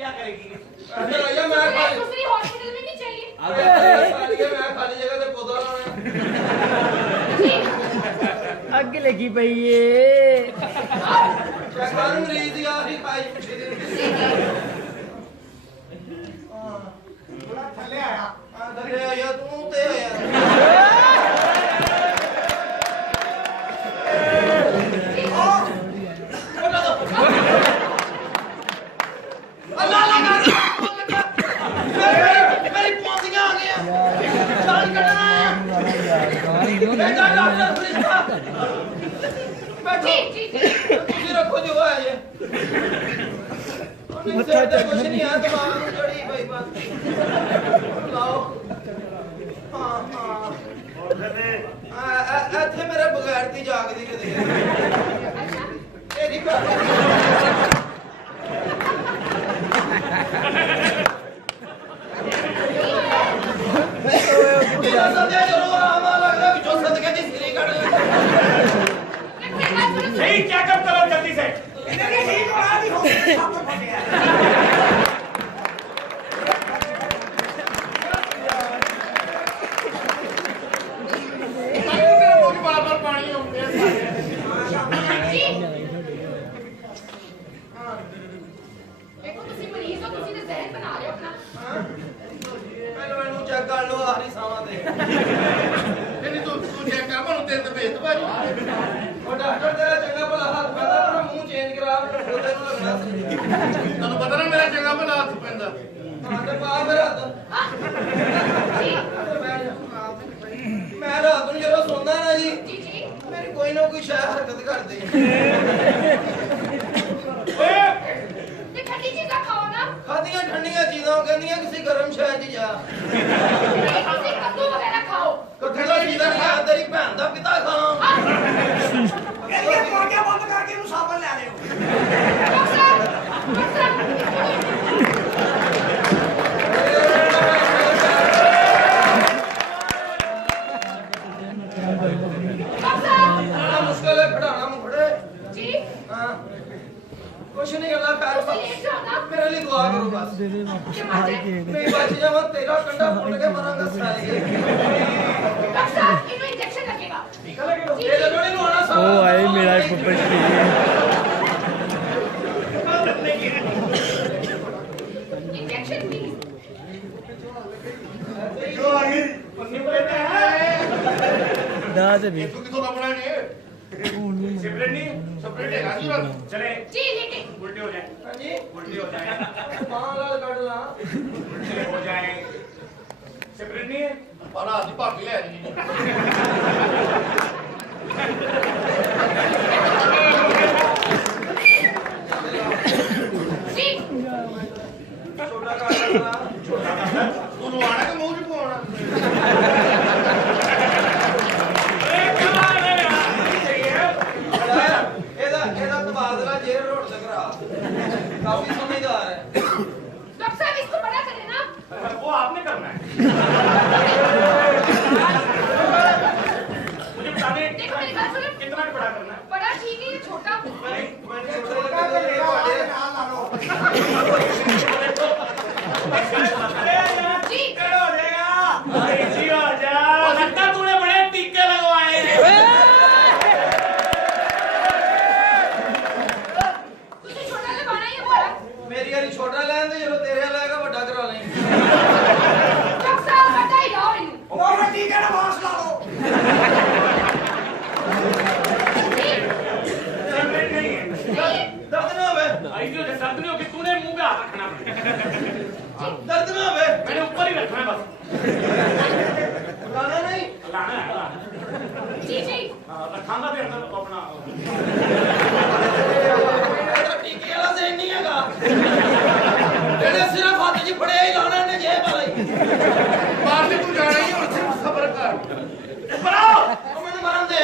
क्या करेगी? दूसरी हॉस्पिटल में नहीं चाहिए। मैं खाली जगह पे पौधा लाना अग लगी पई है मरीज यार ही खाई थले आया तू ते आया रखो जो है कुछ नहीं है दिमाग में जड़ी भाई बस लाओ ਇੱਥੇ ਮੇਰੇ ਬਗੈਰ ਦੀ ਜਾਗਦੀ ਕਿਤੇ ਤੇਰੀ सही चेकअप करो जल्दी से देखो तुसी मरीज हो, तुसी तो जहन बना रहे हो अपना। ਮੈਨੂੰ ਚੈੱਕ ਕਰ ਲਓ ਆਖਰੀ ਸਾਵਾਂ ਤੇ नहीं तू चेक कर मैं तेरे ते भेज भाई ਉਹ ਡਾਕਟਰ ਤੇਰਾ ਚੰਗਾ ਭਲਾ ਹੱਥ ਪੈਂਦਾ ਆਪਣਾ ਮੂੰਹ ਚੇਂਜ ਕਰਾ ਉਹਦੇ ਨੂੰ ਲੱਗਣਾ ਸੀ ਤੈਨੂੰ ਪਤਾ ਨਾ ਮੇਰਾ ਚੰਗਾ ਭਲਾ ਹੱਥ ਪੈਂਦਾ ਹਾਂ ਤੇ ਪਾ ਫਿਰ ਹੱਥ ਮੈਂ ਰਾਤ ਨੂੰ ਜਦੋਂ ਸੌਂਦਾ ਨਾ ਜੀ ਮੇਰੀ ਕੋਈ ਨਾ ਕੋਈ ਸ਼ਾਇਦ ਹਰਕਤ ਕਰਦੇ ते ठंडी चीज़ें खाओ ना। ਖਾਦੀਆਂ ਠੰਡੀਆਂ ਚੀਜ਼ਾਂ ਉਹ ਕਹਿੰਦੀਆਂ ਕਿਸੇ ਗਰਮ ਸ਼ਹਿਰ 'ਚ ਜਾ नहीं, तुसी कद्दू वगैरह खाओ। ਕੱਥੇ ਦਾ ਚੀਜ਼ਾਂ ਖਾ ਤੇਰੀ ਭੈਣ ਦਾ ਪਿਤਾ ਖਾਂ ਇਹਦੀਆਂ ਪੌੜੀਆਂ ਬੰਦ ਕਰਕੇ ਇਹਨੂੰ ਸਾਬਣ ਲੈ ਲਿਓ ਬੜਾ ਮੁਸ਼ਕਲ ਹੈ ਖੜਾਣਾ ਮੁਖੜੇ जी, ਹਾਂ ਕੁਛ ਨਹੀਂ ਅੱਲਾ ਖੈਰ तुसी लेट जाओ ना। ਮੇਰੇ ਲਈ ਦੁਆ ਕਰੋ ਬਸ ਨਹੀਂ ਬਚ ਜਾਵਾਂ ਤੇਰਾ ਕੰਡਾ ਫੁੱਟ ਕੇ ਮਰਾਂਗਾ ਸਾਲੀਏ डॉक्टर साहब, इन्हें इंजेक्शन लगेगा। ਇਹ ਲਗੜੀ ਨੂੰ ਆਣਾ ਸਾਰਾ ओ आए मेरा पुप्पट इंजेक्शन प्लीज। जो आगे दाद भी तू किथों का बना है सेपरेट नहीं सेपरेट है राजू चले जी, लेटे। उल्टे हो जाए ਹਾਂਜੀ उल्टे हो जाए ਮਾਂ ਨਾਲ ਕੱਢ ਲਾ उल्टे हो जाए सेपरेट नहीं है और आधी भाभी ले जी जी, ਛੋਟਾ ਕੱਢ ਲਾ तू लवाना के मुंह च पवाना ਇਹਦਾ ਤਬਾਦਲਾ ਜੇਲ੍ਹ ਰੋਡ ਤੇ ਕਰਾ ਕਾਫੀ ਸਮਝਦਾਰ ਹੈ डॉक्टर साहब इसको बड़ा करें ना। वो आपने करना है मुझे बता दे देखो मेरी बात सुनो। कितना बड़ा करना है बड़ा ठीक है, ये छोटा। नहीं ਛੋਟਾ ਨਾਲ ਲਾ ਲਓ जी, हो जाएगा जी हो जा लगता तूने बड़े टीके लगवाए हैं तुझे छोटा लगवाना है या बड़ा? ਮੇਰੀ ਵਾਲੀ ਛੋਟਾ ਲੈਣ ਦੇ ਜਦੋਂ ਤੇਰੇ ਲਾਏਗਾ ਵੱਡਾ ਕਰਾ ਲਈ डॉक्टर साहब, बड़ा ही लाओ इन्हें। ਉਹ ਫਿਰ ਠੀਕ ਹੈ ਨਾ ਵਾਸ ਲਾ ਲਓ सेपरेट नहीं है नहीं, ਦਰਦ ਨਾ ਹੋਵੇ ऐसी हो दर्द नहीं होगी तूने मुंह पे हाथ रखना पड़ेगा ਦਰਦ ਨਾ ਹੋਵੇ मैंने ऊपर ही रखना है बस ਲਾਣਾ ਨਹੀਂ लाना है लाना जी, जी। रखांगा भी अंदर अपना ਇਹਦਾ ਟੀਕੇ ਵਾਲਾ ਜ਼ਹਿਨ ਨਹੀਂ ਹੈਗਾ ਜਿਹੜੇ ਸਿਰਫ ਹੱਥ 'ਚ ਫੜਿਆ ਹੀ ਲਾਣਾ ਨੇ ਜੇਬ ਵਾਲਾ ਹੀ बाहर से तू जाना ही और सिर्फ सब्र कर ऊपर आओ ਉਹ ਮੈਨੂੰ ਮਰਨ ਦੇ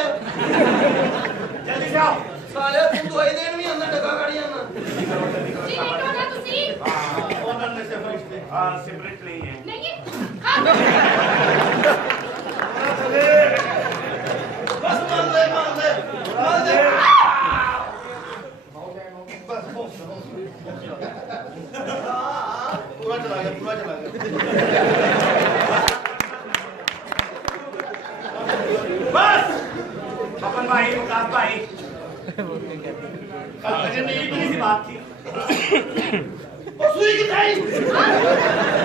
जल्दी से आओ ਸਾਲਿਆ ਤੂੰ ਦਵਾਈ ਦੇਣ ਵੀ ਅੰਦਰ ਡੱਕਾ ਕਾੜੀ ਜਾਂਦਾ जी, लेटो ना तुसी। ओनर ने सेपरेट हाँ सेपरेट नहीं है नहीं है? हाँ। ਬਸ ਮੰਨ ਲੈ ਮੰਨ ਲੈ ਮੰਨ ਲੈ बस पूरा चला गया बस पवन भाई मुकास भाई अरे नहीं इतनी सी बात थी ਉਹ ਸੂਈ ਕਿੱਥੇ ਆਈ